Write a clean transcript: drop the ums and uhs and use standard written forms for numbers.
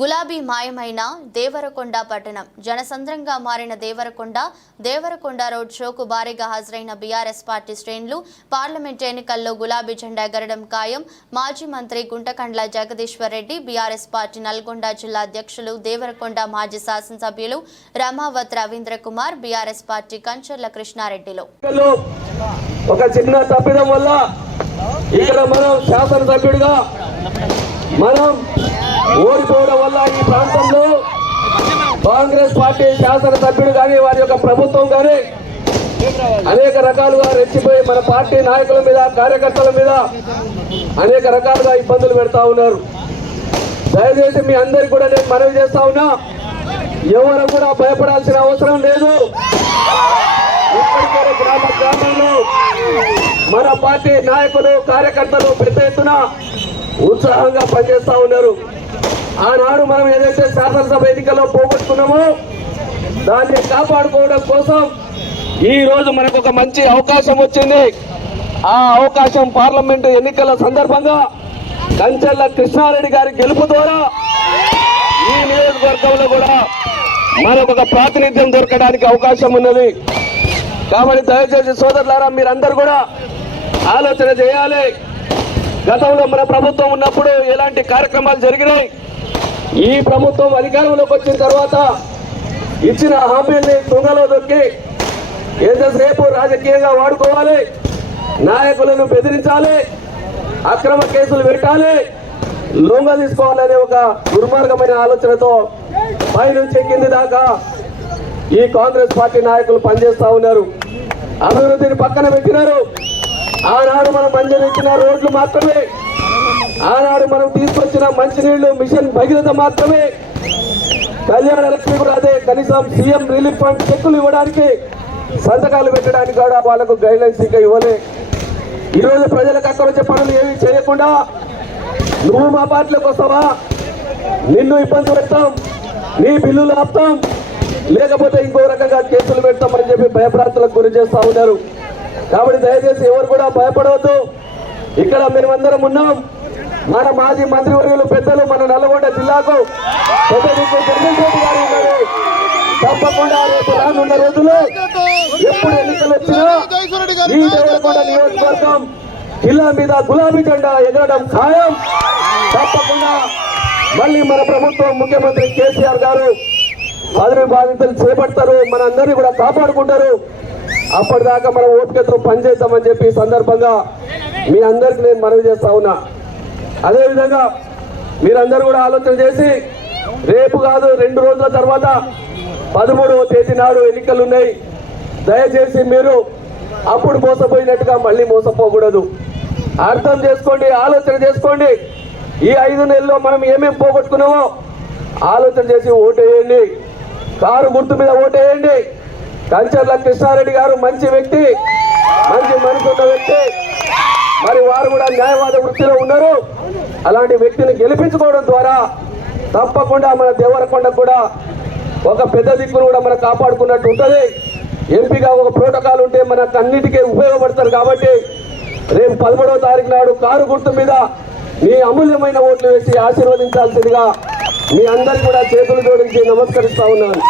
గులాబీ మాయమైన దేవరకొండ పట్టణం జనసంద్రంగా మారిన దేవరకొండ రోడ్ షోకు భారీగా హాజరైన బీఆర్ఎస్ పార్టీ శ్రేణులు పార్లమెంట్ ఎన్నికల్లో గులాబీ జెండా ఎగరడం ఖాయం మాజీ మంత్రి గుంటకండ్ల జగదీశ్వర్ రెడ్డి బీఆర్ఎస్ పార్టీ నల్గొండ జిల్లా అధ్యక్షులు దేవరకొండ మాజీ శాసనసభ్యులు రమావత్ రవీంద్ర కుమార్ బీఆర్ఎస్ పార్టీ కంచర్ల కృష్ణారెడ్డిలో ఒక చిన్న తప్పిదం వల్ల ఇక్కడ మనం శాసనసభ్యుడిగా మనం ఓడిపోవడం వల్ల ఈ ప్రాంతంలో కాంగ్రెస్ పార్టీ శాసనసభ్యుడు కానీ వారి యొక్క ప్రభుత్వం కానీ అనేక రకాలుగా రెచ్చిపోయి మన పార్టీ నాయకుల మీద కార్యకర్తల మీద అనేక రకాలుగా ఇబ్బందులు పెడతా ఉన్నారు. దయచేసి మీ అందరికి కూడా నేను మనవి చేస్తా ఉన్నా, ఎవరు కూడా భయపడాల్సిన అవసరం లేదు. ఇప్పటికే గ్రామంలో మన పార్టీ నాయకులు కార్యకర్తలు పెద్ద ఎత్తున ఉత్సాహంగా పనిచేస్తా ఉన్నారు. ఆనాడు మనం ఏదైతే శాసనసభ ఎన్నికల్లో పోగొట్టుకున్నామో దాన్ని కాపాడుకోవడం కోసం ఈ రోజు మనకు ఒక మంచి అవకాశం వచ్చింది. ఆ అవకాశం పార్లమెంటు ఎన్నికల సందర్భంగా కంచర్ల కృష్ణారెడ్డి గారి గెలుపు ద్వారా ఈ నియోజకవర్గంలో కూడా మనకు ఒక ప్రాతినిధ్యం దొరకడానికి అవకాశం ఉన్నది. కాబట్టి దయచేసి సోదరులారా మీరందరూ కూడా ఆలోచన చేయాలి. గతంలో మన ప్రభుత్వం ఉన్నప్పుడు ఎలాంటి కార్యక్రమాలు జరిగినాయి, ఈ ప్రభుత్వం అధికారంలోకి వచ్చిన తర్వాత ఇచ్చిన హామీల్ని తుంగలో దొక్కి ఎంతసేపు రాజకీయంగా వాడుకోవాలి, నాయకులను బెదిరించాలి, అక్రమ కేసులు పెట్టాలి, లొంగ తీసుకోవాలనే ఒక దుర్మార్గమైన ఆలోచనతో పైనుంచి కింది దాకా ఈ కాంగ్రెస్ పార్టీ నాయకులు పనిచేస్తా ఉన్నారు. అభివృద్ధిని పక్కన పెట్టినారు. ఆనాడు మనం మంజూరు ఇచ్చిన రోడ్లు మాత్రమే, ఆనాడు మనం తీసుకొచ్చిన మంచినీళ్లు మిషన్ భగీరథ మాత్రమే, కళ్యాణ లక్ష్మి కూడా అదే, కనీసం సీఎం రిలీఫ్ ఫండ్ చెక్కులు ఇవ్వడానికి సంతకాలు పెట్టడానికి కూడా వాళ్ళకు గైడ్ లైన్స్ ఇంకా ఇవ్వలే. ఈరోజు ప్రజలకు అక్కడ వచ్చే పనులు ఏమి చేయకుండా నువ్వు మా పార్టీలోకి వస్తావా, నిన్ను ఇబ్బంది పెడతాం, నీ బిల్లులు ఆపుతాం, లేకపోతే ఇంకో రకంగా కేసులు పెడతామని చెప్పి భయభ్రాంతులకు గురి చేస్తా ఉన్నారు. కాబట్టి దయచేసి ఎవరు కూడా భయపడవద్దు. ఇక్కడ మేమందరం ఉన్నాం. మన మాజీ మంత్రివర్యులు పెద్దలు మన నల్గొండ జిల్లాకు పెద్ద దిక్కు జగన్మోహన్ గారు ఉన్నారు. తప్పకుండా రేపు రానున్న రోజుల్లో ఎప్పుడు ఎన్నికలు వచ్చినా ఈ దేవరకొండ నియోజకవర్గం జిల్లా మీద గులాబీ జెండా ఎగరడం ఖాయం. తప్పకుండా మళ్ళీ మన ప్రభుత్వం ముఖ్యమంత్రి కేసీఆర్ గారు పదవి బాధ్యతలు చేపడతారు, మనందరినీ కూడా కాపాడుకుంటారు. అప్పటిదాకా మనం ఓపికతో పనిచేద్దామని చెప్పి సందర్భంగా మీ అందరికి నేను మనవి చేస్తా ఉన్నా. అదేవిధంగా మీరందరూ కూడా ఆలోచన చేసి రేపు కాదు 2 రోజుల తర్వాత 13వ తేదీ నాడు ఎన్నికలు ఉన్నాయి. దయచేసి మీరు అప్పుడు మోసపోయినట్టుగా మళ్ళీ మోసపోకూడదు. అర్థం చేసుకోండి, ఆలోచన చేసుకోండి. ఈ 5 నెలల్లో మనం ఏమేమి పోగొట్టుకున్నామో ఆలోచన చేసి ఓటేయండి. కారు గుర్తు మీద ఓటేయండి. కంచర్ల కృష్ణారెడ్డి గారు మంచి వ్యక్తి, మంచి మనసు ఉన్న వ్యక్తి, మరి వారు కూడా న్యాయవాద వృత్తిలో ఉన్నారు. అలాంటి వ్యక్తిని గెలిపించుకోవడం ద్వారా తప్పకుండా మన దేవరకొండ కూడా ఒక పెద్ద దిక్కును కూడా మనం కాపాడుకున్నట్టు ఉంటుంది. ఎంపీగా ఒక ప్రోటోకాల్ ఉంటే మనకు అన్నిటికీ ఉపయోగపడతారు. కాబట్టి రేపు 13వ తారీఖు నాడు కారు గుర్తు మీద మీ అమూల్యమైన ఓట్లు వేసి ఆశీర్వదించాల్సిందిగా మీ అందరికీ కూడా చేతులు జోడించి నమస్కరిస్తా ఉన్నాను.